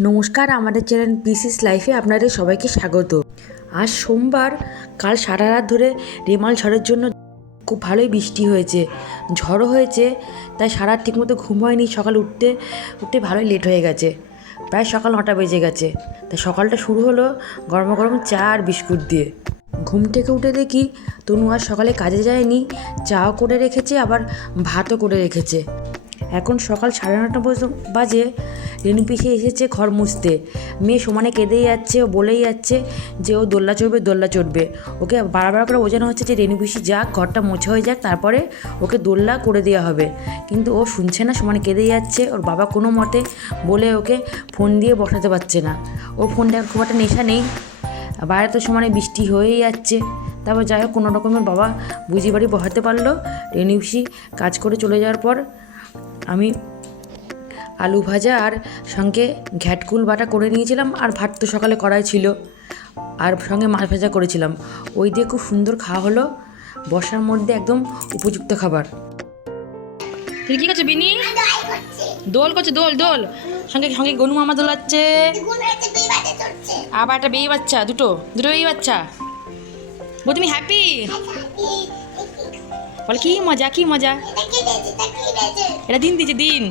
নমস্কার, আমাদের চ্যানেল পিসিস লাইফে আপনাদের সবাইকে স্বাগত। আজ সোমবার, কাল সারা রাত ধরে রেমাল ঝড়ের জন্য খুব ভালোই বৃষ্টি হয়েছে। ঝড়ও হয়েছে, তাই সারা ঠিকমতো ঘুম হয়নি। সকাল উঠতে উঠতে ভালোই লেট হয়ে গেছে। প্রায় সকাল নটা বেজে গেছে। তাই সকালটা শুরু হলো গরম গরম চা আর বিস্কুট দিয়ে। ঘুম থেকে উঠে দেখি তনু আর সকালে কাজে যায়নি। চাও করে রেখেছে, আবার ভাতও করে রেখেছে। এখন সকাল সাড়ে নটা বাজে। রেনু পিসে এসেছে ঘর মুছতে। মেয়ে সমানে কেঁদেই যাচ্ছে, ও বলেই যাচ্ছে যে ও দোল্লা চড়বে দোল্লা চড়বে। ওকে বারবার করে বোঝানো হচ্ছে যে রেনু পিসি যাক, ঘরটা মোছা হয়ে যাক, তারপরে ওকে দোল্লা করে দেওয়া হবে। কিন্তু ও শুনছে না, সমানে কেঁদে যাচ্ছে, ওর বাবা কোনো মতে বলে ওকে ফোন দিয়ে বসাতে পারছে না। ওর ফোনটা খুব একটা নেশা নেই। বাইরে তো সমানে বৃষ্টি হয়েই যাচ্ছে। তারপর যাই হোক, কোনো রকমের বাবা বুঝি বাড়ি বসাতে পারল। রেনু পিসি কাজ করে চলে যাওয়ার পর আমি আলু ভাজা আর সঙ্গে ঘ্যাটকুল বাটা করে নিয়েছিলাম আর ভাত তো সকালে করাই ছিল। আর সঙ্গে মাছ ভাজা করেছিলাম। ওই দিয়ে খুব সুন্দর খাওয়া হলো। বর্ষার মধ্যে একদম উপযুক্ত খাবার। তুই কি করছ বিনি? দোল করছে। দোল দোল সঙ্গে সঙ্গে গনু মামা দোলাচ্ছে। আবার একটা বেয়ে বাচ্চা দুটো। দুটো বেয়ে বাচ্চা। বল তুমি হ্যাপি বল কি মজা কি মজা? এটা দিন দিচ্ছে দিন।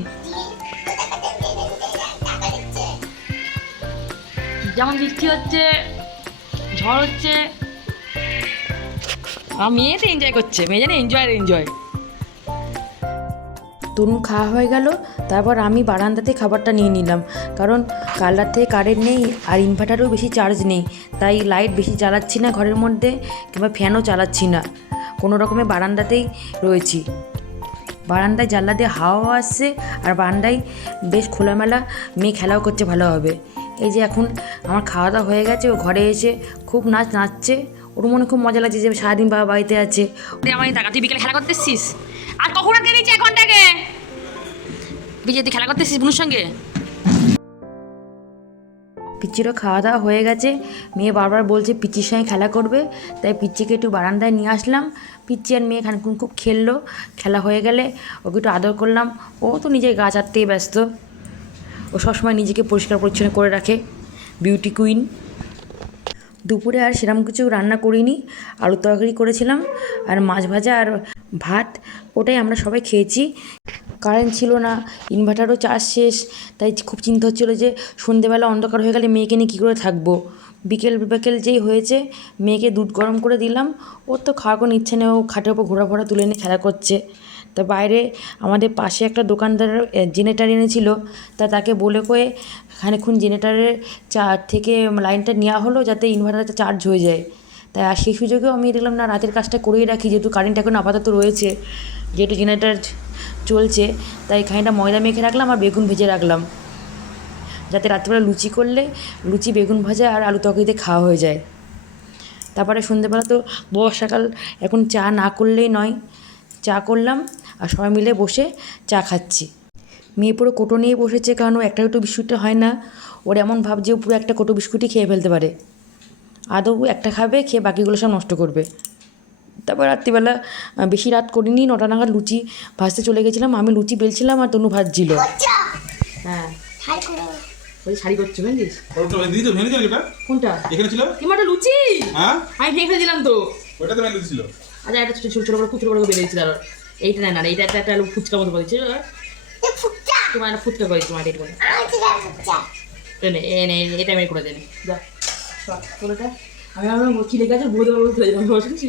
যেমন বৃষ্টি হচ্ছে ঝড় হচ্ছে। আর মেয়ে তো এনজয় করছে মেয়ে জানে এনজয় এনজয় তনু খাওয়া হয়ে গেল তারপর আমি বারান্দাতে খাবারটা নিয়ে নিলাম। কারণ কাল রাত থেকে কারেন্ট নেই আর ইনভার্টারও বেশি চার্জ নেই। তাই লাইট বেশি চালাচ্ছি না ঘরের মধ্যে কিংবা ফ্যানও চালাচ্ছি না। কোনো রকমের বারান্দাতেই রয়েছি। বারান্দায় জানলা দিয়ে হাওয়া আসছে আর বারান্দায় বেশ খোলামেলা মেয়ে খেলাও করছে ভালোভাবে। এই যে এখন আমার খাওয়া দাওয়া হয়ে গেছে, ও ঘরে এসে খুব নাচ নাচছে। ওর মনে খুব মজা লাগছে যে সারাদিন বাবা বাড়িতে আছে। আমার টাকা তুই বিকেলে খেলা করতে এসছিস আর কখন আর দিয়েছি এক তুই খেলা করতে বোনের সঙ্গে? পিচ্চিরও খাওয়া দাওয়া হয়ে গেছে। মেয়ে বারবার বলছে, পিচ্চির সঙ্গে খেলা করবে। তাই পিচ্চিকে একটু বারান্দায় নিয়ে আসলাম। পিচ্চি আর মেয়ে খানিক্ষণ খুব খেললো। খেলা হয়ে গেলে ওকে একটু আদর করলাম। ও তো নিজের গাছ আটতেই ব্যস্ত। ও সবসময় নিজেকে পরিষ্কার পরিচ্ছন্ন করে রাখে। Beauty queen. দুপুরে আর সেরকম কিছু রান্না করিনি। আলু তরকারি করেছিলাম। আর মাছ ভাজা আর ভাত, ওটাই আমরা সবাই খেয়েছি। কারেন্ট ছিল না ইনভার্টারও চার্জ শেষ, তাই খুব চিন্তা হচ্ছিল যে সন্ধেবেলা অন্ধকার হয়ে গেলে মেয়েকে নিয়ে কী করে থাকব? বিকেল বিকেল যেই হয়েছে, মেয়েকে দুধ গরম করে দিলাম, ওর তো খাওয়ার কোনো ইচ্ছে নেই, ও খাটের ওপর ঘোরা ফোরা তুলে নিয়ে খেলা করছে। তা বাইরে আমাদের পাশে একটা দোকানদার জেনারেটার এনেছিল, তা তাকে বলে কয়ে খানিক্ষণ জেনারেটারের চার থেকে লাইনটা নেওয়া হলো, যাতে ইনভার্টারটা চার্জ হয়ে যায়। তাই আর সেই সুযোগেও আমি দেখলাম, না, রাতের কাজটা করেই রাখি, যেহেতু কারেন্ট এখন আপাতত রয়েছে, যেহেতু জেনারেটার চলছে, তাই খানিকটা ময়দা মেখে রাখলাম আর বেগুন ভেজে রাখলাম। যাতে রাত্রিবেলা লুচি করলে লুচি, বেগুন ভাজা আর আলু তরকারিতে খাওয়া হয়ে যায়। তারপরে সন্ধ্যেবেলা তো বর্ষাকাল, এখন চা না করলেই নয়, চা করলাম আর সবাই মিলে বসে চা খাচ্ছি। মেয়ে পুরো কোটো নিয়ে বসেছে কারণ ও একটা দুটো বিস্কুটটা হয় না, ওর এমন ভাব যে পুরো একটা কোটো বিস্কুটই খেয়ে ফেলতে পারে। আদৌ একটা খাবে খেয়ে বাকিগুলো সব নষ্ট করবে। তারপর রাত্রিবেলা বেশি রাত করিনি নটা নাগাদ লুচি ভাজতে চলে গেছিলাম। আমি লুচি বেলছিলাম আর তনু ভাজছিল। হ্যাঁ। ওই শাড়ি করছ ভেঙে এটা কোনটা? এখানে ছিল? কিমাটা লুচি? হ্যাঁ? আমি ভেঙে দিলাম তো। ওটা তো ভেঙে দিয়েছিল। আচ্ছা একটা ছোট ছোট করে কুচুর করে বেরিয়েছিল আর এইটা না না এইটা একটা একটা আলু ফুচকা মতো করেছে তোমার ফুচকা তোমার এটা করে এনে এনে এটা আমি করে দেন যা। কোনটা আমি আমার কি লেগে আছে দেবো শুনছি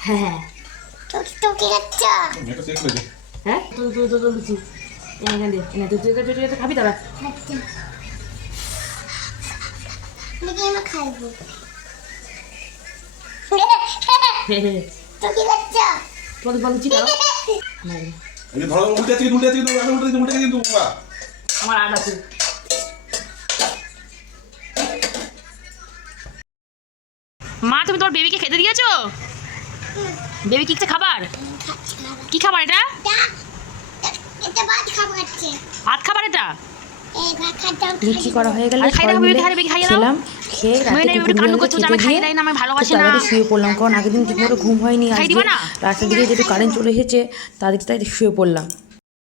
হ্যাঁ হ্যাঁ দে হ্যাঁ তো তো তো তো লুচি এখান দিয়ে এনে তুই তুই তুই তুই খাবি তারা হে হে তোমাদের বল লুচি দাও না, না। মা তুমি তোমার বেবিকে খেতে দিয়েছ? বেবি কি খাবার? কি খাবার এটা? ভাত খাবার এটা? করা হয়ে গেলে খেলাম খেয়ে রাতে শুয়ে পড়লাম কারণ আগের দিন ঘুম হয়নি আজকে দিবা দিকে যেহেতু কারেন্ট চলে এসেছে তাদের তাই শুয়ে পড়লাম।